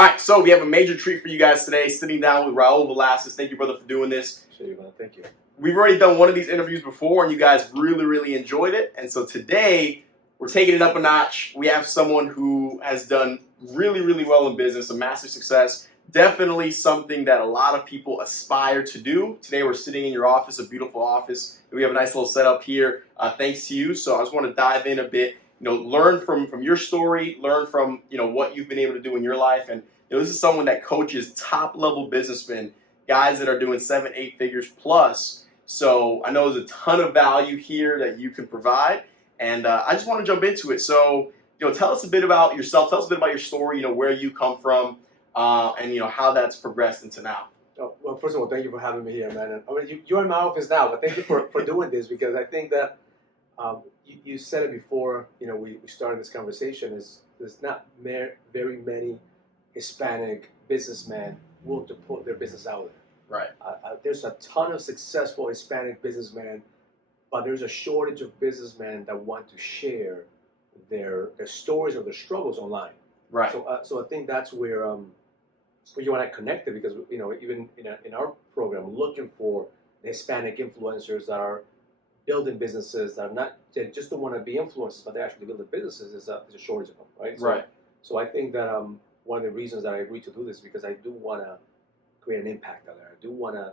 All right, so we have a major treat for you guys today, sitting down with Raul Villacis. Thank you, brother, for doing this. Sure, man. Thank you. We've already done one of these interviews before, and you guys really, really enjoyed it. And so today, we're taking it up a notch. We have someone who has done really, really well in business, a massive success. Definitely something that a lot of people aspire to do. Today, we're sitting in your office, a beautiful office. We have a nice little setup here, thanks to you. So I just want to dive in a bit. Learn from your story, learn from what you've been able to do in your life, and this is someone that coaches top level businessmen, guys that are doing 7, 8 figures plus. So I know there's a ton of value here that you can provide, and I just want to jump into it. So tell us a bit about yourself, tell us a bit about your story, where you come from, and how that's progressed into now. Oh, well, first of all, thank you for having me here, man. I mean, you're in my office now, but thank you for doing this, because I think that you said it before. We started this conversation. There's not very many Hispanic businessmen willing to put their business out there. Right. There's a ton of successful Hispanic businessmen, but there's a shortage of businessmen that want to share their stories or their struggles online. Right. So I think that's where you and I connected, because even in our program, looking for the Hispanic influencers that are building businesses that are not just don't want to be influencers, but they actually build businesses. There's a shortage of them, right? Right. So I think that one of the reasons that I agreed to do this is because I do want to create an impact out there. I do want to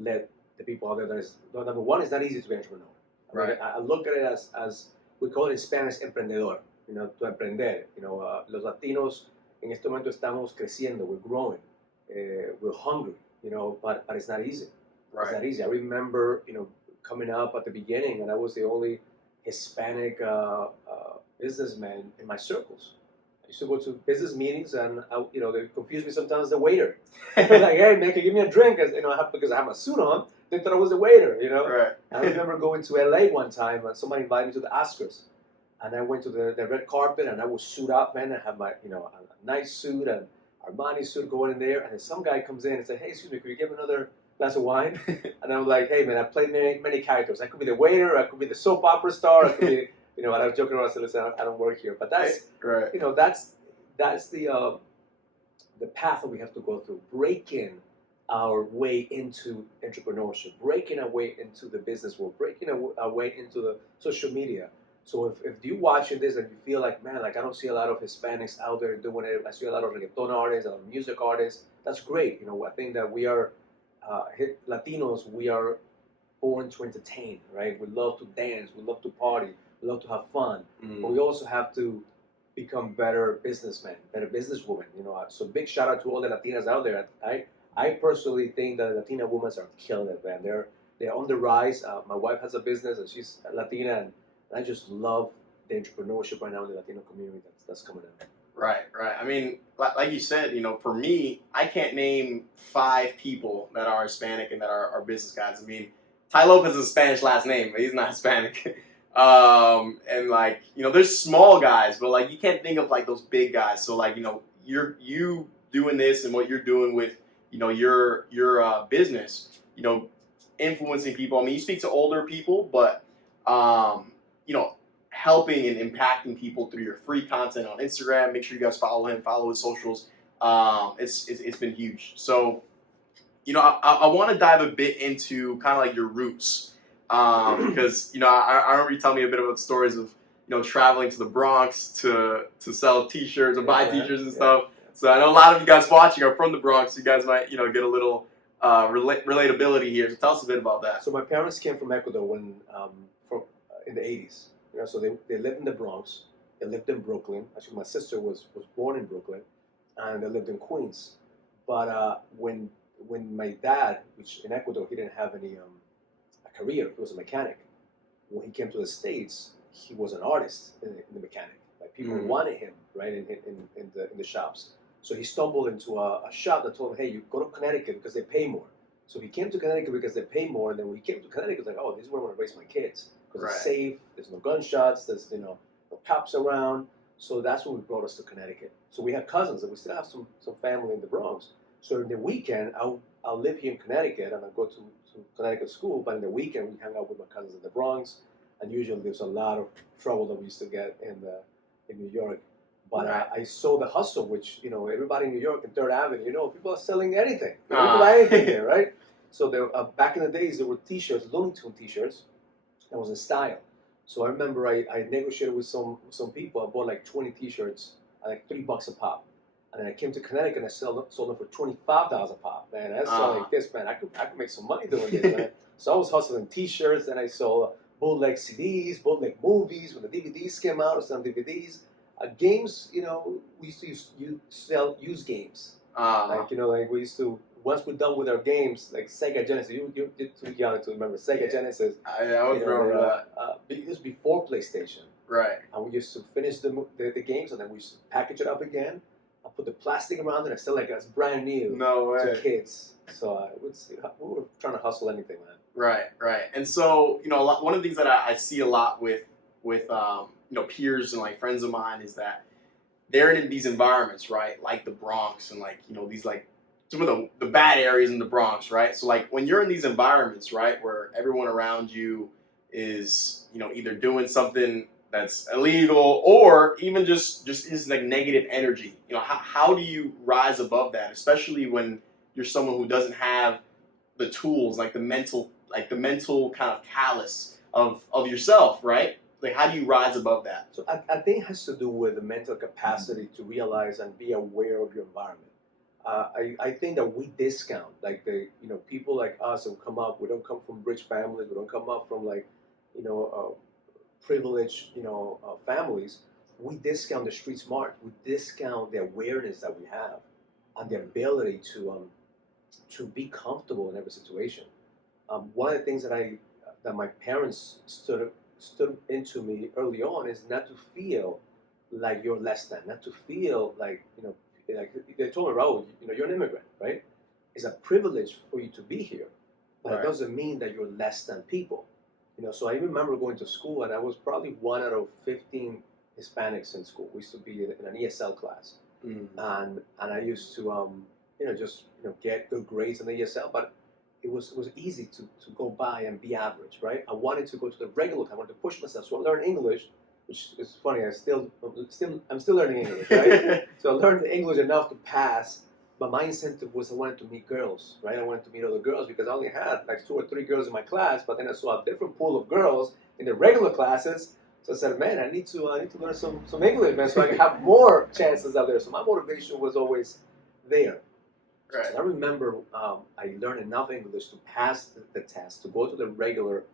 let the people out there that is, number one, it's not easy to be an entrepreneur. Right. I look at it as we call it in Spanish, emprendedor, to emprender. Los Latinos en este momento estamos creciendo, we're growing, we're hungry, but it's not easy. Right. It's not easy. I remember, coming up at the beginning, and I was the only Hispanic businessman in my circles. I used to go to business meetings, and they confused me sometimes the waiter. Like, hey man, can you give me a drink? Because I have my suit on, they thought I was the waiter. Right. I remember going to LA one time, and somebody invited me to the Oscars, and I went to the red carpet, and I was suit up, man. I had my a nice suit and Armani suit going in there, and then some guy comes in and said, hey, excuse me, could you give another glass of wine? And I'm like, hey man, I played many characters. I could be the waiter, I could be the soap opera star, I could be and I was joking around, I said, listen, I don't work here. But that's right. That's the path that we have to go through, breaking our way into entrepreneurship, breaking our way into the business world, breaking our way into the social media. So if you're watching this and you feel like, man, like I don't see a lot of Hispanics out there doing it, I see a lot of reggaeton artists, a lot of music artists, that's great. I think that we are Latinos, we are born to entertain, right? We love to dance, we love to party, we love to have fun, but we also have to become better businessmen, better businesswomen. So big shout out to all the Latinas out there. I personally think that Latina women are killing it, man. They're on the rise. My wife has a business, and she's Latina, and I just love the entrepreneurship right now in the Latino community that's coming in. Right. I mean, like you said, for me, I can't name 5 people that are Hispanic and that are business guys. I mean, Ty Lopez is a Spanish last name, but he's not Hispanic. And there's small guys, but you can't think of those big guys. So you doing this and what you're doing with your business, influencing people. I mean, you speak to older people, but helping and impacting people through your free content on Instagram. Make sure you guys follow him, follow his socials. It's been huge. So I want to dive a bit into kind of your roots. Because I remember you telling me a bit about stories of traveling to the Bronx to sell T-shirts or buy T-shirts and stuff. So I know a lot of you guys watching are from the Bronx. You guys might get a little relatability here. So tell us a bit about that. So my parents came from Ecuador in the 80s. So they lived in the Bronx. They lived in Brooklyn. Actually, my sister was born in Brooklyn, and they lived in Queens. But when my dad, which in Ecuador he didn't have any career, he was a mechanic. When he came to the States, he was an artist in the mechanic. People wanted him, right, in the shops. So he stumbled into a shop that told him, hey, you go to Connecticut because they pay more. So he came to Connecticut because they pay more, and then when he came to Connecticut, he was like, oh, this is where I want to raise my kids. Because it's safe, there's no gunshots, there's no cops around. So that's when we brought us to Connecticut. So we had cousins, and we still have some family in the Bronx. So in the weekend, I'll live here in Connecticut, and I'll go to Connecticut school, but in the weekend, we hang out with my cousins in the Bronx, and usually there's a lot of trouble that we used to get in New York But Right. I saw the hustle, which, everybody in New York and Third Avenue, people are selling anything. You can buy anything there, right? So there, back in the days, there were T-shirts, Looney Tune T-shirts, that was in style. So I remember I negotiated with some people. I bought like 20 T-shirts at like $3 a pop. And then I came to Connecticut and I sold them for $25 a pop. Man, I saw like this, man. I could make some money doing this, man. So I was hustling T-shirts, and I sold bootleg CDs, bootleg movies when the DVDs came out, or some DVDs. Games, we used to sell used games. Like we used to, once we're done with our games, like Sega Genesis. You're too young to remember Sega Genesis. I was remember that. It was before PlayStation. Right. And we used to finish the games, and then we used to package it up again. I put the plastic around it. I sell like it's brand new to kids. So we were trying to hustle anything, man. Right. And so one of the things that I see a lot with peers and like friends of mine is that they're in these environments, right? Like the Bronx and like these like some of the bad areas in the Bronx, right? So like when you're in these environments, right, where everyone around you is either doing something that's illegal or even just is like negative energy. How do you rise above that, especially when you're someone who doesn't have the tools, like the mental kind of callus of yourself, right? Like how do you rise above that? So I think it has to do with the mental capacity to realize and be aware of your environment. I think that we discount like the people like us who come up. We don't come from rich families. We don't come up from like privileged families. We discount the street smart. We discount the awareness that we have and the ability to be comfortable in every situation. One of the things that my parents stood into me early on is not to feel like you're less than, not to feel like like they told me, Raul, you're an immigrant, right? It's a privilege for you to be here, but it doesn't mean that you're less than people. So I remember going to school, and I was probably one out of 15 Hispanics in school. We used to be in an ESL class, and I used to just get good grades in the ESL, but it was easy to go by and be average, right? I wanted to go to the regular. I wanted to push myself, so I learned English, which is funny. I'm still learning English, right? So I learned English enough to pass. But my incentive was I wanted to meet girls, right? I wanted to meet other girls because I only had like 2 or 3 girls in my class. But then I saw a different pool of girls in the regular classes. So I said, man, I need to learn some English, man, so I can have more chances out there. So my motivation was always there. Right. And I remember I learned enough English to pass the test, to go to the regular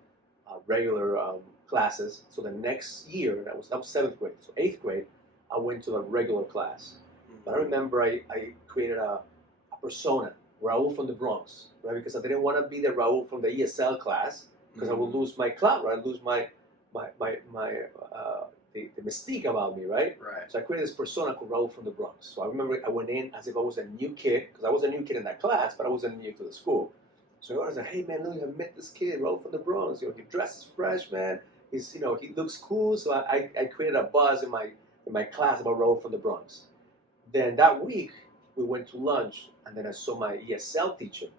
classes. So the next year, that was 7th grade. So 8th grade, I went to a regular class. But I remember I created a persona, Raul from the Bronx, right? Because I didn't want to be the Raul from the ESL class, because I would lose my clout, right? I'd lose the mystique about me, right? Right. So I created this persona called Raul from the Bronx. So I remember I went in as if I was a new kid, because I was a new kid in that class, but I wasn't new to the school. So I was like, hey man, look, I met this kid, Raul from the Bronx. He dresses fresh, man. He's he looks cool. So I created a buzz in my class about Raul from the Bronx. Then that week, we went to lunch, and then I saw my ESL teacher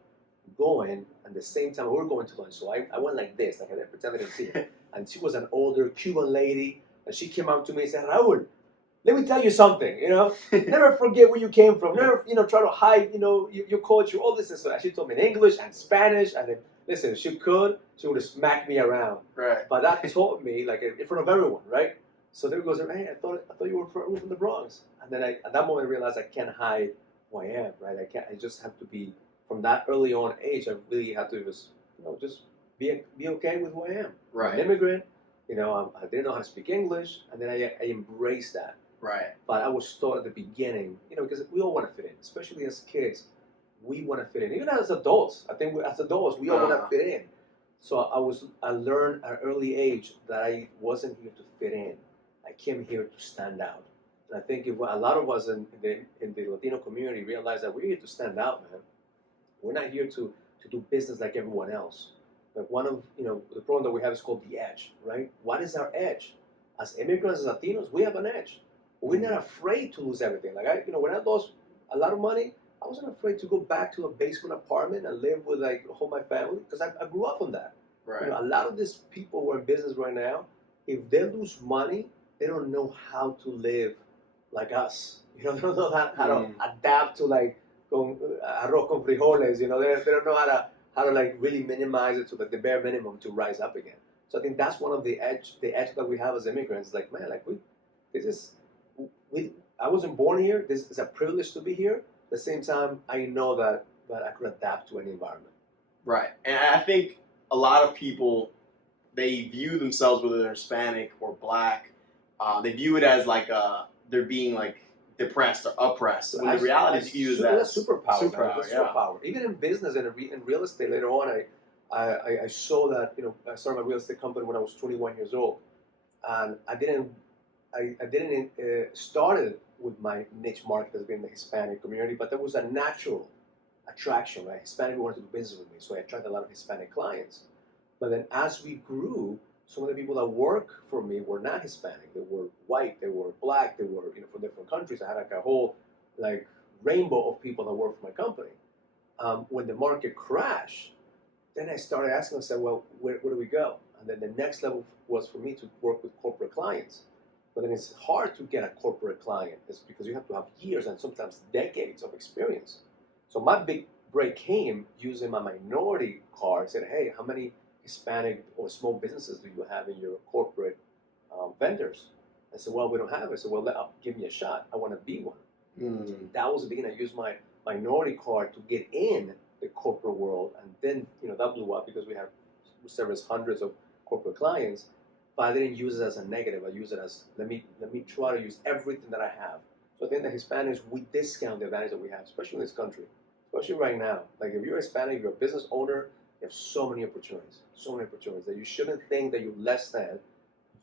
going, and the same time we were going to lunch. So I went like this, like I pretended I didn't see her. And she was an older Cuban lady, and she came up to me and said, Raul, let me tell you something, never forget where you came from, never, try to hide, your culture, all this. So she told me in English and Spanish, and then, listen, if she would have smacked me around. Right. But that taught me, like, in front of everyone, right? So there goes, hey, I thought you were from the Bronx. And then at that moment I realized I can't hide who I am, right? I just have to be, from that early on age, I really had to just be okay with who I am. Right. I'm an immigrant, I didn't know how to speak English, and then I embraced that. Right. But I was taught at the beginning, because we all want to fit in, especially as kids. We want to fit in, even as adults. I think as adults, we all want to fit in. So I learned at an early age that I wasn't here to fit in. I came here to stand out. And I think a lot of us in the Latino community realize that we're here to stand out, man. We're not here to do business like everyone else. Like one of the problem that we have is called the edge, right? What is our edge? As immigrants, as Latinos, we have an edge. We're not afraid to lose everything. Like when I lost a lot of money, I wasn't afraid to go back to a basement apartment and live with like all my family, because I grew up on that. Right. A lot of these people who are in business right now, if they lose money, they don't know how to live like us. You know, they don't know how to adapt to like arroz con frijoles. You know, they don't know how to like really minimize it to like the bare minimum to rise up again. So I think that's one of the edge that we have as immigrants. Like, man, like I wasn't born here. This is a privilege to be here. At the same time, I know that I could adapt to any environment. Right. And I think a lot of people, they view themselves, whether they're Hispanic or Black, they view it as like they're being like depressed or oppressed. When the reality is you use that superpower. Superpower. Even in business and in real estate, later on, I saw that, you know, I started my real estate company when I was 21 years old, and I didn't started with my niche market as being the Hispanic community, but there was a natural attraction, right? Hispanic wanted to do business with me, so I attracted a lot of Hispanic clients. But then as we grew, some of the people that work for me were not Hispanic. They were white, they were Black, they were, you know, from different countries. I had like a whole like rainbow of people that worked for my company. When the market crashed, then I started asking myself, well, where do we go? And then the next level was for me to work with corporate clients. But then it's hard to get a corporate client. It's because you have to have years and sometimes decades of experience. So my big break came using my minority card. I said, hey, how many Hispanic or small businesses do you have in your corporate vendors? I said, well, we don't have it. I said, well, give me a shot. I want to be one. That was the beginning. I used my minority card to get in the corporate world, and then, you know, that blew up because we service hundreds of corporate clients. But I didn't use it as a negative. I use it as let me try to use everything that I have. So I think the Hispanics, we discount the advantage that we have, especially in this country, especially right now. Like if you're Hispanic, you're a business owner, you have so many opportunities that you shouldn't think that you're less than.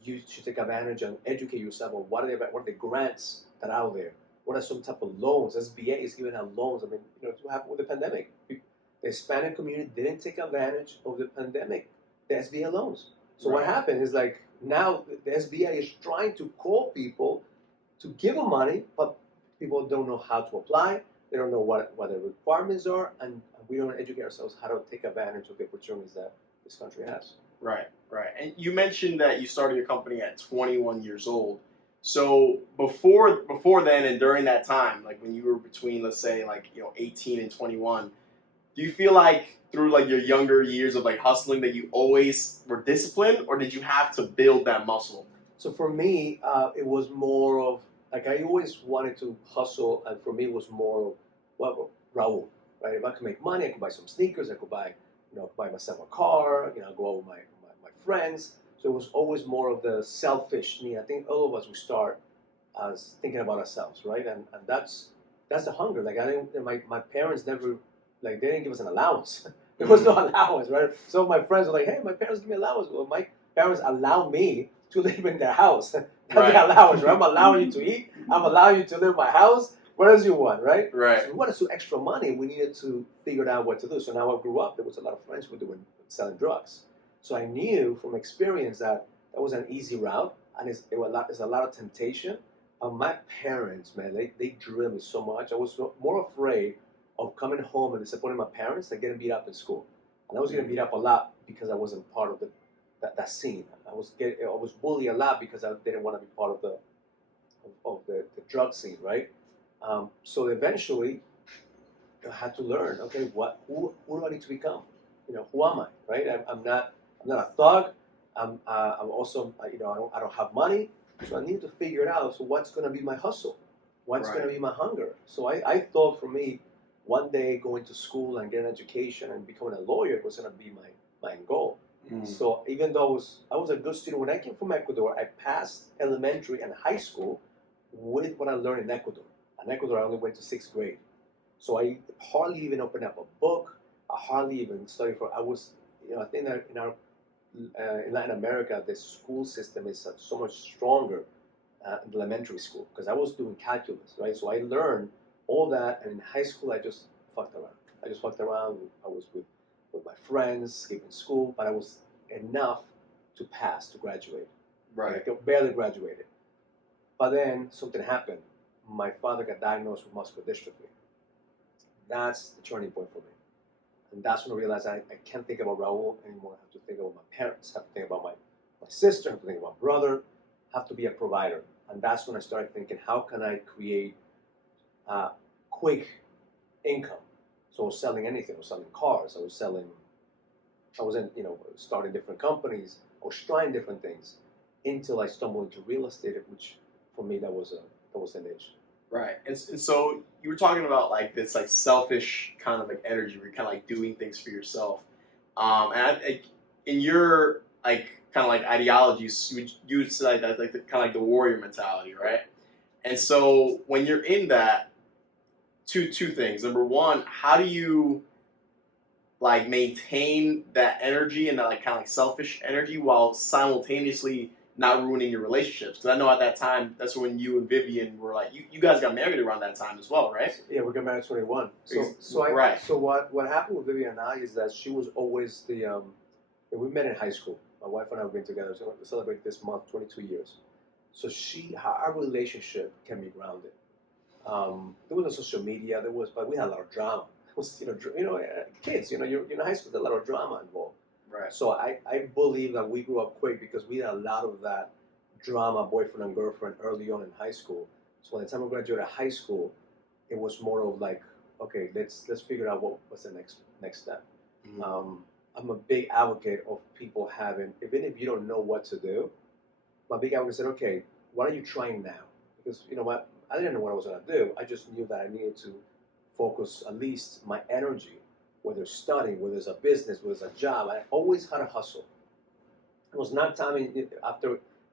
You should take advantage and educate yourself on what are the grants that are out there. What are some type of loans? SBA is giving out loans. I mean, you know, what happened with the pandemic? The Hispanic community didn't take advantage of the pandemic, the SBA loans. So what happened is like now the SBA is trying to call people to give them money, but people don't know how to apply. They don't know what the requirements are, and we don't educate ourselves how to take advantage of the opportunities that this country has. Right. And you mentioned that you started your company at 21 years old. So before then and during that time, like when you were between, let's say, like, you know, 18 and 21, do you feel like through like your younger years of like hustling that you always were disciplined, or did you have to build that muscle? So for me, it was more of like I always wanted to hustle, and for me it was more of Raul, right? If I could make money, I could buy some sneakers, I could buy myself a car, you know, go out with my friends. So it was always more of the selfish need. I think all of us we start as thinking about ourselves, right? And that's the hunger. Like my parents never, like they didn't give us an allowance. There was no allowance, right? Some of my friends were like, hey, my parents give me allowance. Well, my parents allow me to live in their house. That's the allowance, right? I'm allowing you to eat. I'm allowing you to live in my house. What else you want, right? Right. So we wanted some extra money. We needed to figure out what to do. So now I grew up. There was a lot of friends who were selling drugs. So I knew from experience that was an easy route, and it's a lot of temptation. My parents, man, they drilled me so much. I was more afraid of coming home and disappointing my parents than getting beat up in school. And I was getting beat up a lot because I wasn't part of that scene. I was bullied a lot because I didn't want to be part of the drug scene, right? So eventually, I had to learn. Okay, who do I need to become? You know, who am I? Right? I'm not a thug. I'm also, you know, I don't have money, so I need to figure it out. So what's going to be my hustle? What's going to be my hunger? So I thought for me, one day going to school and getting an education and becoming a lawyer was going to be my end goal. So even though I was a good student, when I came from Ecuador, I passed elementary and high school with what I learned in Ecuador. In Ecuador, I only went to 6th grade. So I hardly even opened up a book. I hardly even studied I think that in Latin America, the school system is so much stronger in elementary school because I was doing calculus, right? So I learned all that, and in high school, I just fucked around. I was with my friends, skipping school, but I was enough to pass, to graduate. Right. I barely graduated. But then something happened. My father got diagnosed with muscular dystrophy. That's the turning point for me. And that's when I realized I can't think about Raul anymore. I have to think about my parents. I have to think about my sister. I have to think about my brother. I have to be a provider. And that's when I started thinking, how can I create quick income? So I was selling anything. I was selling cars. I was starting different companies. I was trying different things until I stumbled into real estate, which for me that was the niche. Right. And so you were talking about like this like selfish kind of like energy where you're kind of like doing things for yourself. In your like kind of like ideologies, you would say like the kind of like the warrior mentality, right? And so when you're in that, two things. Number one, how do you like maintain that energy and that like kind of like selfish energy while simultaneously not ruining your relationships? Because I know at that time that's when you and Vivian were like you guys got married around that time as well, right? Yeah, we got married at 21. So what happened with Vivian and I is that she was always we met in high school. My wife and I have been together. So we celebrate this month 22 years. So our relationship can be grounded. There wasn't social media. But we had a lot of drama. It was kids. You're in high school. There's a lot of drama involved. Right. So I believe that we grew up quick because we had a lot of that drama, boyfriend and girlfriend, early on in high school. So by the time we graduated high school, it was more of like, okay, let's figure out what's the next step. Mm-hmm. I'm a big advocate of people having, even if you don't know what to do, my big advocate said, okay, why are you trying now? Because you know what, I didn't know what I was going to do. I just knew that I needed to focus at least my energy, whether it's studying, whether it's a business, whether it's a job. I always had a hustle. It was not time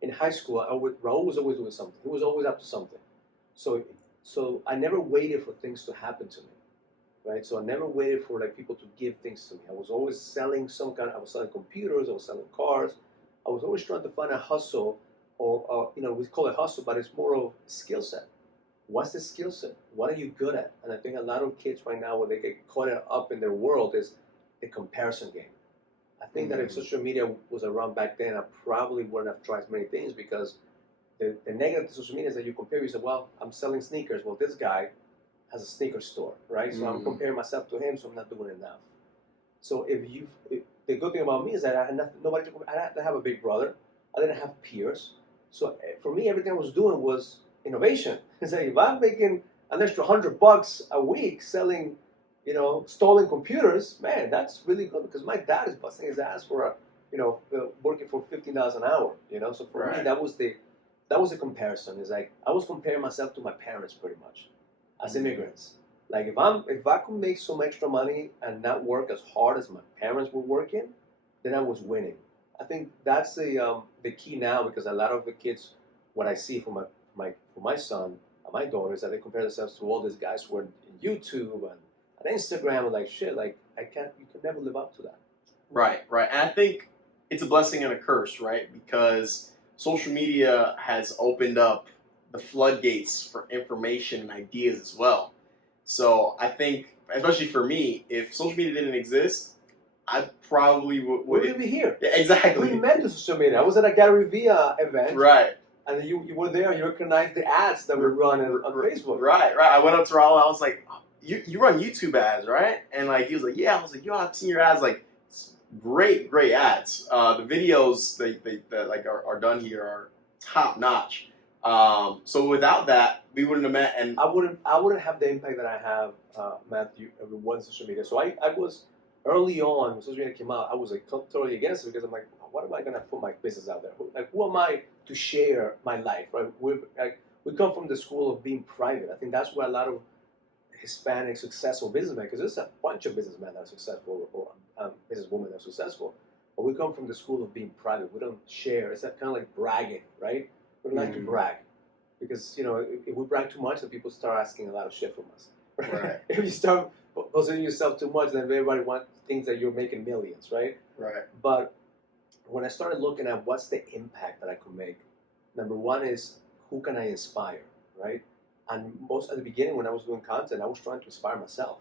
in high school. Raul was always doing something. He was always up to something. So I never waited for things to happen to me, right? So I never waited for like people to give things to me. I was always selling I was selling computers. I was selling cars. I was always trying to find a hustle, or we call it hustle, but it's more of skill set. What's the skill set? What are you good at? And I think a lot of kids right now, where they get caught up in their world, is the comparison game. I think that if social media was around back then, I probably wouldn't have tried many things, because the negative to social media is that you compare yourself. Well, I'm selling sneakers. Well, this guy has a sneaker store, right? So I'm comparing myself to him, so I'm not doing enough. So the good thing about me is that I had nobody to compare. I didn't have a big brother. I didn't have peers. So for me, everything I was doing was innovation. It's like, if I'm making an extra $100 a week selling, stolen computers, man, that's really good, because my dad is busting his ass for working for $15 an hour. So for me, that was the comparison. It's like I was comparing myself to my parents pretty much as immigrants. Like if I could make some extra money and not work as hard as my parents were working, then I was winning. I think that's the key now, because a lot of the kids, what I see from my son and my daughter, is that they compare themselves to all these guys who are in YouTube and Instagram, and like shit. Like you can never live up to that. Right. And I think it's a blessing and a curse, right? Because social media has opened up the floodgates for information and ideas as well. So I think, especially for me, if social media didn't exist, I probably wouldn't be here. Yeah, exactly. We met through social media. I was at a Gary Vee event. Right. And you were there. You recognized the ads that were running on Facebook. Right. I went up to Raul. I was like, you run YouTube ads, right? And like he was like, yeah. I was like, yo, I've seen your ads. Like, great ads. The videos that like are done here are top notch. So without that, we wouldn't have met. And I wouldn't have the impact that I have, Matthew, with social media. So I was early on when social media came out. I was like totally against it, because I'm like, what am I gonna put my business out there? Like, who am I to share my life? Right? We come from the school of being private. I think that's where a lot of Hispanic successful businessmen, because there's a bunch of businessmen that are successful, or businesswomen that are successful, but we come from the school of being private. We don't share. It's kind of like bragging, right? We don't like to brag, because if we brag too much, then people start asking a lot of shit from us. Right. If you start positioning yourself too much, then everybody thinks that you're making millions, right? Right. But when I started looking at what's the impact that I could make, number one is, who can I inspire, right? And at the beginning, when I was doing content, I was trying to inspire myself.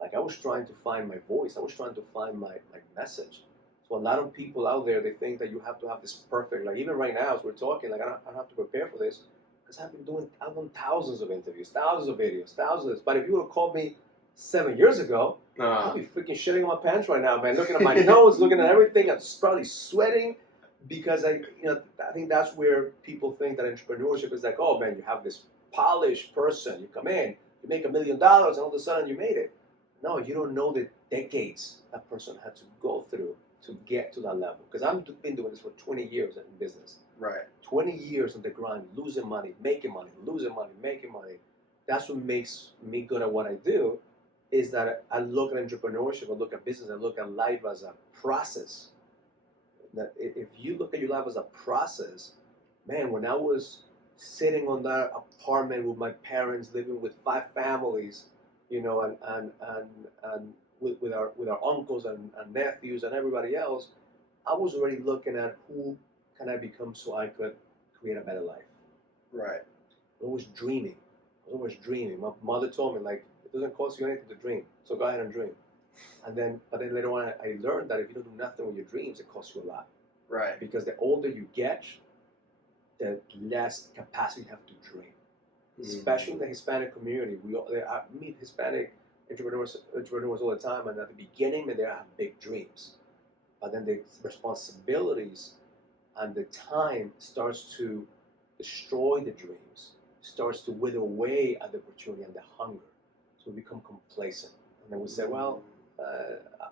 Like, I was trying to find my voice. I was trying to find my message. So a lot of people out there, they think that you have to have this perfect, like even right now as we're talking, like I don't have to prepare for this, because I've done thousands of interviews, thousands of videos, thousands of this. But if you would have called me 7 years ago, I'd be freaking shitting on my pants right now, man. Looking at my nose, looking at everything. I'm probably sweating. because I think that's where people think that entrepreneurship is like, oh man, you have this polished person, you come in, you make $1 million, and all of a sudden you made it. No, you don't know the decades that person had to go through to get to that level. Because I've been doing this for 20 years in business. Right. 20 years on the grind, losing money, making money, losing money, making money. That's what makes me good at what I do, is that I look at entrepreneurship, I look at business, I look at life as a process. That if you look at your life as a process, man, when I was sitting on that apartment with my parents, living with 5 families, and with our uncles and nephews and everybody else, I was already looking at who can I become so I could create a better life. Right. I was always dreaming. My mother told me, like, it doesn't cost you anything to dream, so go ahead and dream. But then later on, I learned that if you don't do nothing with your dreams, it costs you a lot. Right. Because the older you get, the less capacity you have to dream. Especially in the Hispanic community, I meet Hispanic entrepreneurs all the time, and at the beginning, they have big dreams, but then the responsibilities and the time starts to destroy the dreams, starts to wither away at the opportunity and the hunger. So we become complacent, and then we say, well,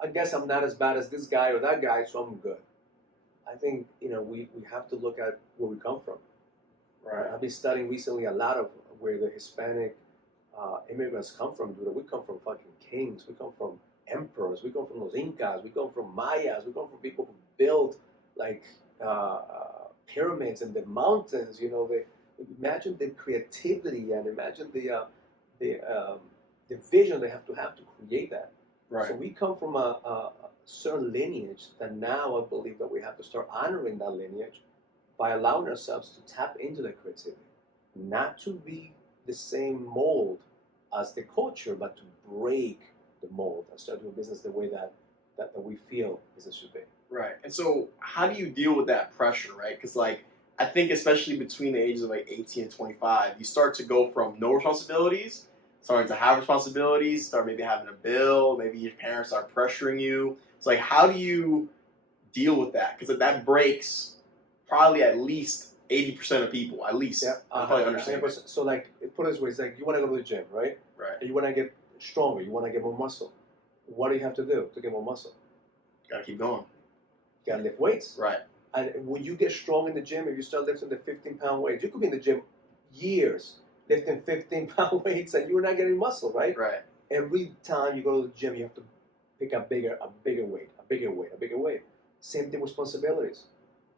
I guess I'm not as bad as this guy or that guy, so I'm good. I think we have to look at where we come from. Right. I've been studying recently a lot of where the Hispanic immigrants come from. Dude. We come from fucking kings. We come from emperors. We come from those Incas. We come from Mayas. We come from people who built like pyramids in the mountains. Imagine the creativity and imagine the vision they have to create that. Right. So we come from a certain lineage that now I believe that we have to start honoring that lineage by allowing ourselves to tap into the creativity, not to be the same mold as the culture, but to break the mold and start doing business the way that we feel business should be. Right. And so how do you deal with that pressure, right? Because I think especially between the ages of 18 and 25, you start to go from no responsibilities, starting to have responsibilities, start maybe having a bill, maybe your parents start pressuring you. It's like, how do you deal with that? Because that breaks probably at least 80% of people, at least. Yeah, I probably understand. So like, put it this way, it's like you want to go to the gym, right? Right. And you want to get stronger, you want to get more muscle. What do you have to do to get more muscle? Gotta keep going. You gotta lift weights. Right. And when you get strong in the gym, if you start lifting the 15-pound weights, you could be in the gym years lifting 15-pound weights and you're not getting muscle, right? Right. Every time you go to the gym, you have to pick a bigger weight. Same thing with responsibilities.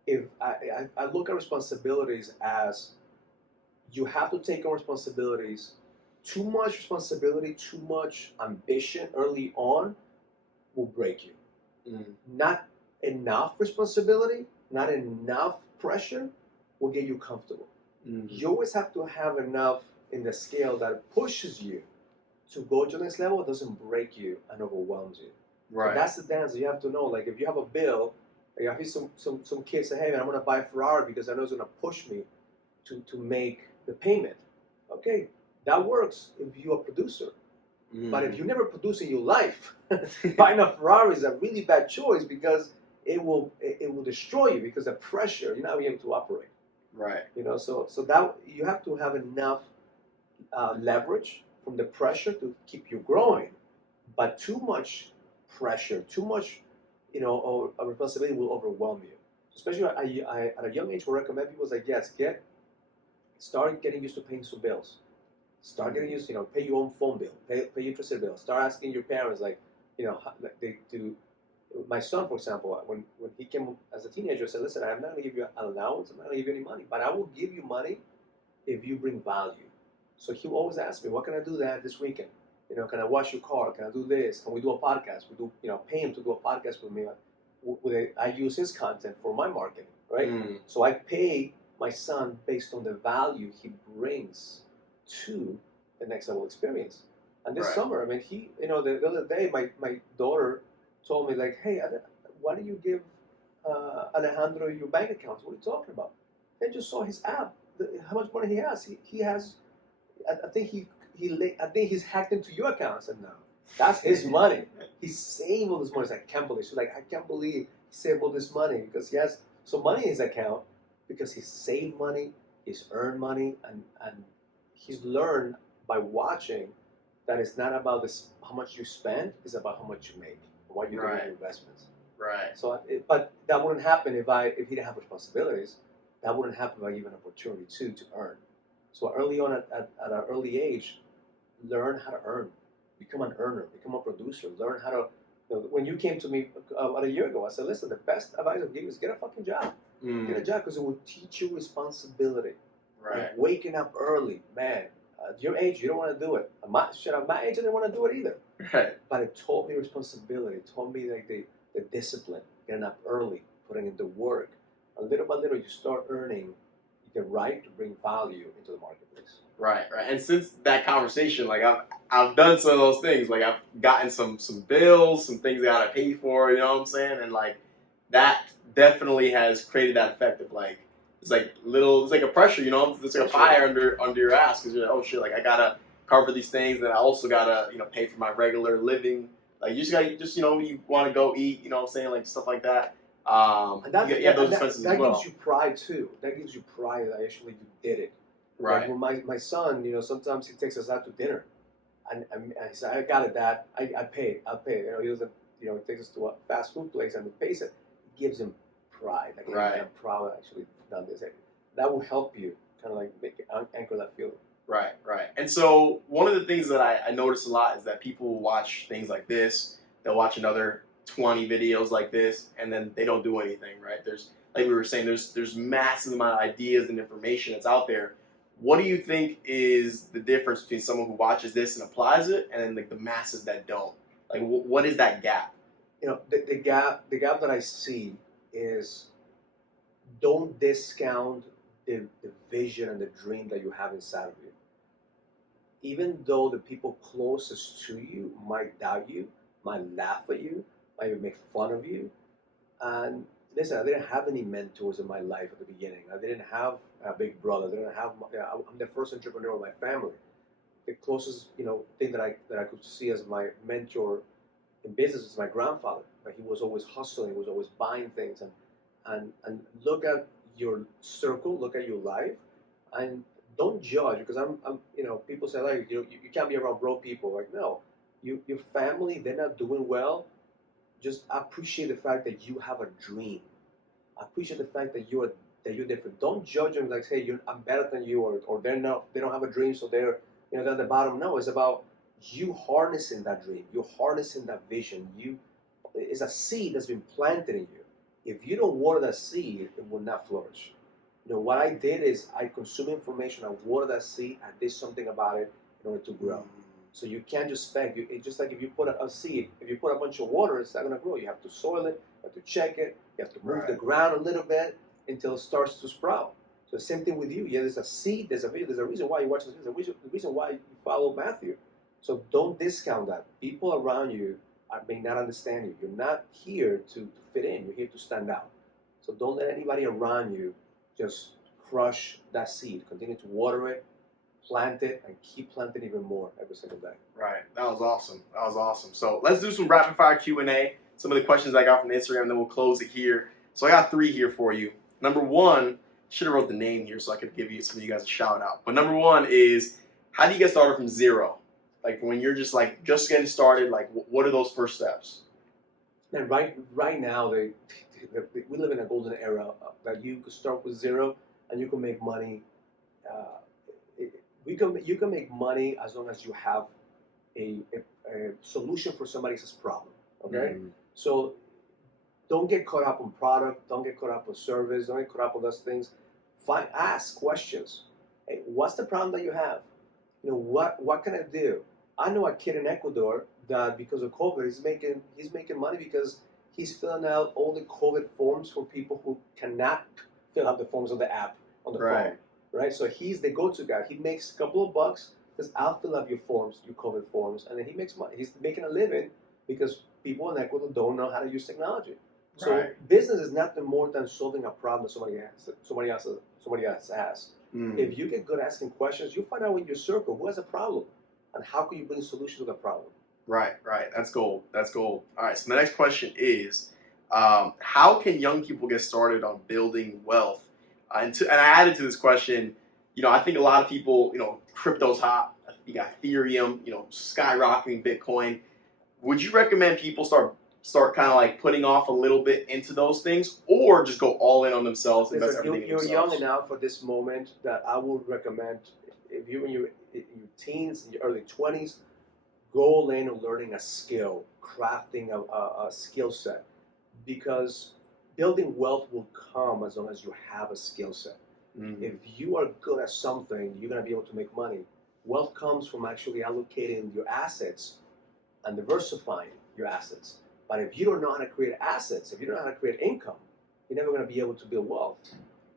If I look at responsibilities as you have to take on responsibilities. Too much responsibility, too much ambition early on will break you. Not enough responsibility, not enough pressure will get you comfortable. You always have to have enough in the scale that pushes you to go to the next level. It doesn't break you and overwhelms you. Right. So that's the dance you have to know. Like if you have a bill, I hear some kids say, hey man, I'm gonna buy a Ferrari because I know it's gonna push me to make the payment. Okay, that works if you're a producer. But if you never produce in your life, buying a Ferrari is a really bad choice because it will destroy you because the pressure, you're not able to operate. Right. So that you have to have enough leverage from the pressure to keep you growing, but too much pressure, too much, or a responsibility will overwhelm you. Especially at a young age, we recommend people like, yes, start getting used to paying some bills. Start getting used to, pay your own phone bill, pay your electricity bill. Start asking your parents, like they do. My son, for example, when he came as a teenager, said, listen, I'm not going to give you an allowance, I'm not going to give you any money, but I will give you money if you bring value. So he will always ask me, what can I do this weekend? Can I wash your car? Can I do this? Can we do a podcast? We do, pay him to do a podcast with me. I use his content for my marketing, right? So I pay my son based on the value he brings to the next level experience. And this summer, he, the other day, my daughter told me, like, hey, why do you give Alejandro your bank accounts? What are you talking about? I just saw his app, how much money he has. He has, I think he's hacked into your account. I said, no, that's his money. He's saving all this money. I can't believe. She's like, I can't believe he saved all this money because he has So money in his account because he's saved money, he's earned money, and he's learned by watching that it's not about this how much you spend, it's about how much you make, what you do with your investments. Right. So, but that wouldn't happen if he didn't have responsibilities. That wouldn't happen if I give an opportunity to earn. So early on at an early age, learn how to earn, become an earner, become a producer, learn how to. When you came to me about a year ago, I said, listen, the best advice I'll give you is get a fucking job. Get a job because it will teach you responsibility. Right. Like waking up early, man. At your age, you don't want to do it. At my age, I didn't want to do it either. Right. But it taught me responsibility. It taught me like the discipline, getting up early, putting in the work. And little by little, you start earning the right to bring value into the marketplace. Right. And since that conversation, like I've done some of those things. Like I've gotten some bills, some things I gotta pay for. You know what I'm saying? And like that definitely has created that effect of like it's like a pressure. You know, it's like a fire under your ass because you're like, oh shit, like I gotta cover these things, and I also gotta pay for my regular living. Like you you want to go eat. You know what I'm saying? Like stuff like that. And that those expenses that as well. gives you pride too. That gives you pride that actually you did it. Right. Like when my son, sometimes he takes us out to dinner, and he said, "I got it, Dad. I'll pay. He doesn't. He takes us to a fast food place and he pays it. It gives him pride. Like, right. I'm proud I actually done this. That will help you kind of like anchor that feeling. Right. And so one of the things that I notice a lot is that people watch things like this. They'll watch another 20 videos like this, and then they don't do anything. Right? There's like we were saying, there's massive amount of ideas and information that's out there. What do you think is the difference between someone who watches this and applies it, and then like the masses that don't? Like, what is that gap? The gap that I see is don't discount the vision and the dream that you have inside of you. Even though the people closest to you might doubt you, might laugh at you, might make fun of you, and listen, I didn't have any mentors in my life at the beginning. I didn't have a big brother. I didn't have. I'm the first entrepreneur of my family. The closest, thing that I could see as my mentor in business is my grandfather. But he was always hustling. He was always buying things, and look at your circle, look at your life, and don't judge because I'm people say like you can't be around broke people. Like no, your family they're not doing well. Just appreciate the fact that you have a dream. Appreciate the fact that you're different. Don't judge them like, hey, I'm better than you, or they don't have a dream, so they're at the bottom. No, it's about you harnessing that dream. You're harnessing that vision. It's a seed that's been planted in you. If you don't water that seed, it will not flourish. What I did is I consumed information. I watered that seed. I did something about it in order to grow. So you can't just expect. It's just like if you put a seed, if you put a bunch of water, it's not going to grow. You have to soil it, you have to check it, you have to move the ground a little bit until it starts to sprout. So the same thing with you. Yeah, there's a seed, there's a reason why you watch this, there's a reason why you follow Matthew. So don't discount that. People around you may not understand you. You're not here to fit in. You're here to stand out. So don't let anybody around you just crush that seed. Continue to water it, plant it, and keep planting even more every single day. Right. That was awesome. So let's do some rapid fire Q&A. Some of the questions I got from Instagram, then we'll close it here. So I got 3 here for you. Number 1, should have wrote the name here so I could give some of you guys a shout out. But number 1 is, how do you get started from zero? Like when you're just getting started, like what are those first steps? And right now, we live in a golden era that you could start with zero and you can make money. You can make money as long as you have a solution for somebody else's problem. Okay, so don't get caught up on product. Don't get caught up on service. Don't get caught up on those things. Ask questions. Hey, what's the problem that you have? What can I do? I know a kid in Ecuador that because of COVID, he's making money because he's filling out all the COVID forms for people who cannot fill out the forms on the app on the phone. Right? So he's the go-to guy. He makes a couple of bucks because I'll fill out your forms, your COVID forms, and then he makes money. He's making a living because people in Ecuador don't know how to use technology. So business is nothing more than solving a problem that somebody else has. If you get good at asking questions, you find out in your circle who has a problem and how can you bring a solution to that problem. Right. That's gold. All right. So the next question is, How can young people get started on building wealth? And I added to this question, I think a lot of people, crypto's hot. You got Ethereum, skyrocketing Bitcoin. Would you recommend people start kind of like putting off a little bit into those things, or just go all in on themselves, invest everything in You're themselves? young enough for this moment that I would recommend, if you're in your teens, in your early 20s, go all in on learning a skill, crafting a skill set, because building wealth will come as long as you have a skill set. Mm. If you are good at something, you're going to be able to make money. Wealth comes from actually allocating your assets and diversifying your assets. But if you don't know how to create assets, if you don't know how to create income, you're never going to be able to build wealth,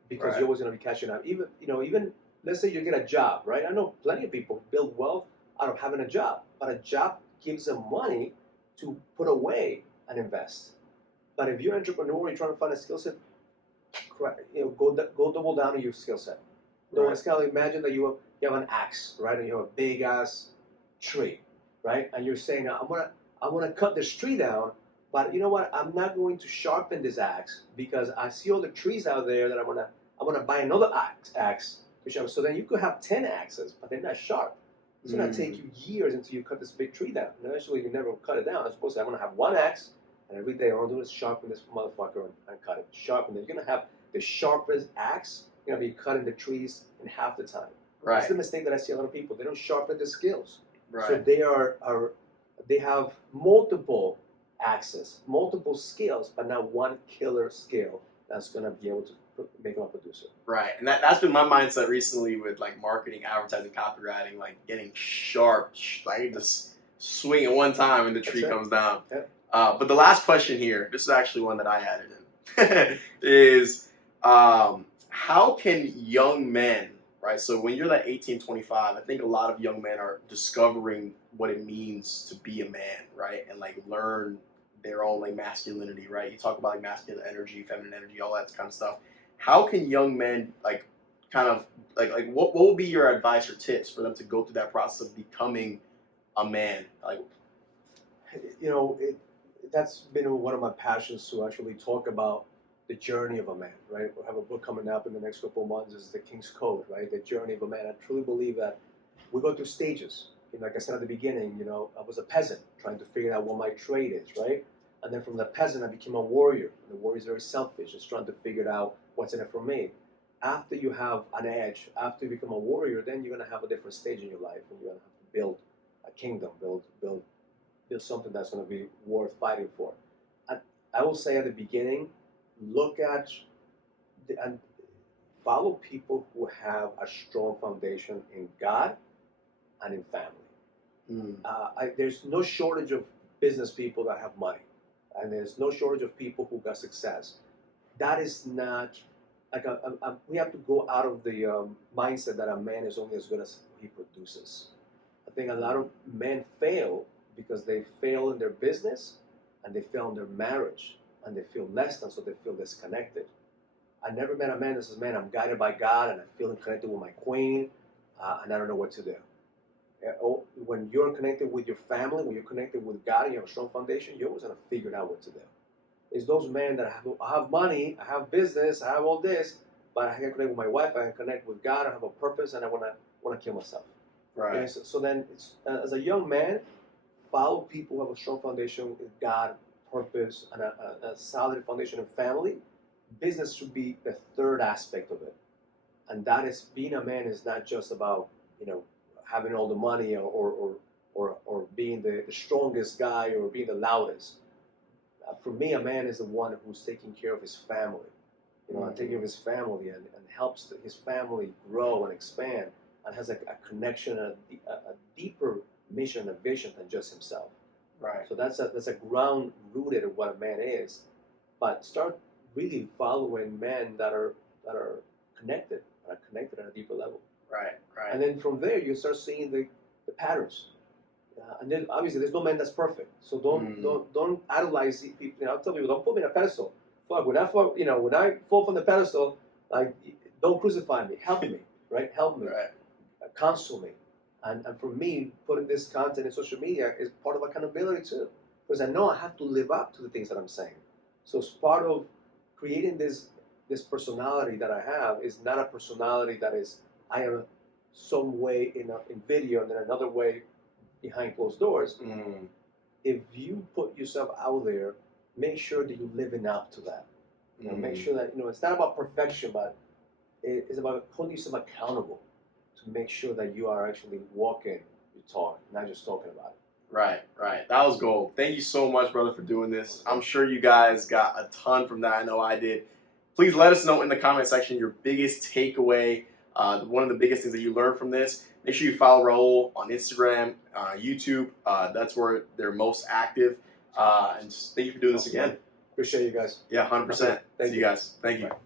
because you're always going to be catching up. Even let's say you get a job, right? I know plenty of people build wealth out of having a job, but a job gives them money to put away and invest. But if you're an entrepreneur, you're trying to find a skill set, go double down on your skill set. It's kind of imagine that you have an axe, right? And you have a big ass tree, right? And you're saying, I'm gonna cut this tree down, but you know what? I'm not going to sharpen this axe because I see all the trees out there that I'm gonna buy another axe to sharpen. So then you could have 10 axes, but they're not sharp. It's gonna take you years until you cut this big tree down. And eventually you never cut it down. I'm supposed to I'm gonna have one axe, and every day all I'm doing is sharpen this motherfucker and cut it. Sharpen it. You're gonna have the sharpest axe. You're gonna be cutting the trees in half the time. Right. That's the mistake that I see a lot of people. They don't sharpen the skills. Right. So they have multiple axes, multiple skills, but not one killer skill that's gonna be able to make them a producer. Right, and that's been my mindset recently with like marketing, advertising, copywriting, like getting sharp, like just swing at one time and the tree comes down. Yep. But the last question here, this is actually one that I added in, is how can young men, right? So when you're that 18, 25, I think a lot of young men are discovering what it means to be a man, right? And like learn their own like masculinity, right? You talk about like masculine energy, feminine energy, all that kind of stuff. How can young men like kind of like what would be your advice or tips for them to go through that process of becoming a man? Like, that's been one of my passions, to actually talk about the journey of a man, right? We'll have a book coming up in the next couple of months. Is the King's Code, right? The journey of a man. I truly believe that we go through stages. Like I said at the beginning, I was a peasant trying to figure out what my trade is, right? And then from the peasant, I became a warrior. And the warrior is very selfish, just trying to figure out what's in it for me. After you have an edge, after you become a warrior, then you're going to have a different stage in your life, and you're going to have to build a kingdom, build something that's going to be worth fighting for. I will say at the beginning, look at and follow people who have a strong foundation in God and in family. There's no shortage of business people that have money, and there's no shortage of people who got success. That is not like we have to go out of the mindset that a man is only as good as he produces. I think a lot of men fail because they fail in their business and they fail in their marriage, and they feel less than, so they feel disconnected. I never met a man that says, man, I'm guided by God and I'm feeling connected with my queen, and I don't know what to do. When you're connected with your family, when you're connected with God and you have a strong foundation, you're always going to figure out what to do. It's those men that I have money, I have business, I have all this, but I can connect with my wife, I can connect with God, I have a purpose, and I want to kill myself. right. Okay? So then, as a young man, follow people who have a strong foundation with God, purpose, and a solid foundation of family. Business should be the third aspect of it. And that is, being a man is not just about, having all the money or being the strongest guy or being the loudest. For me, a man is the one who's taking care of his family, and taking care of his family and helps his family grow and expand, and has a connection, a deeper mission, a vision than just himself. Right. So that's a ground rooted of what a man is. But start really following men that are connected at a deeper level. Right. Right. And then from there, you start seeing the patterns. And then obviously, there's no man that's perfect. So don't idolize people. I'll tell people, don't put me on a pedestal. Fuck, when I fall from the pedestal, like, don't crucify me. Help me, right? Help me, Right. Counsel me. And for me, putting this content in social media is part of accountability too, because I know I have to live up to the things that I'm saying. So it's part of creating this personality that I have is not a personality that is I am some way in video and then another way behind closed doors. Mm. If you put yourself out there, make sure that you're living up to that. You know, make sure that it's not about perfection, but it's about holding yourself accountable to make sure that you are actually walking your talk, not just talking about it. Right, right. That was gold. Thank you so much, brother, for doing this. I'm sure you guys got a ton from that. I know I did. Please let us know in the comment section your biggest takeaway, one of the biggest things that you learned from this. Make sure you follow Raul on Instagram, YouTube. That's where they're most active. And just thank you for doing this again. Appreciate you guys. Yeah, 100%. Thank See you guys. Thank you. Bye.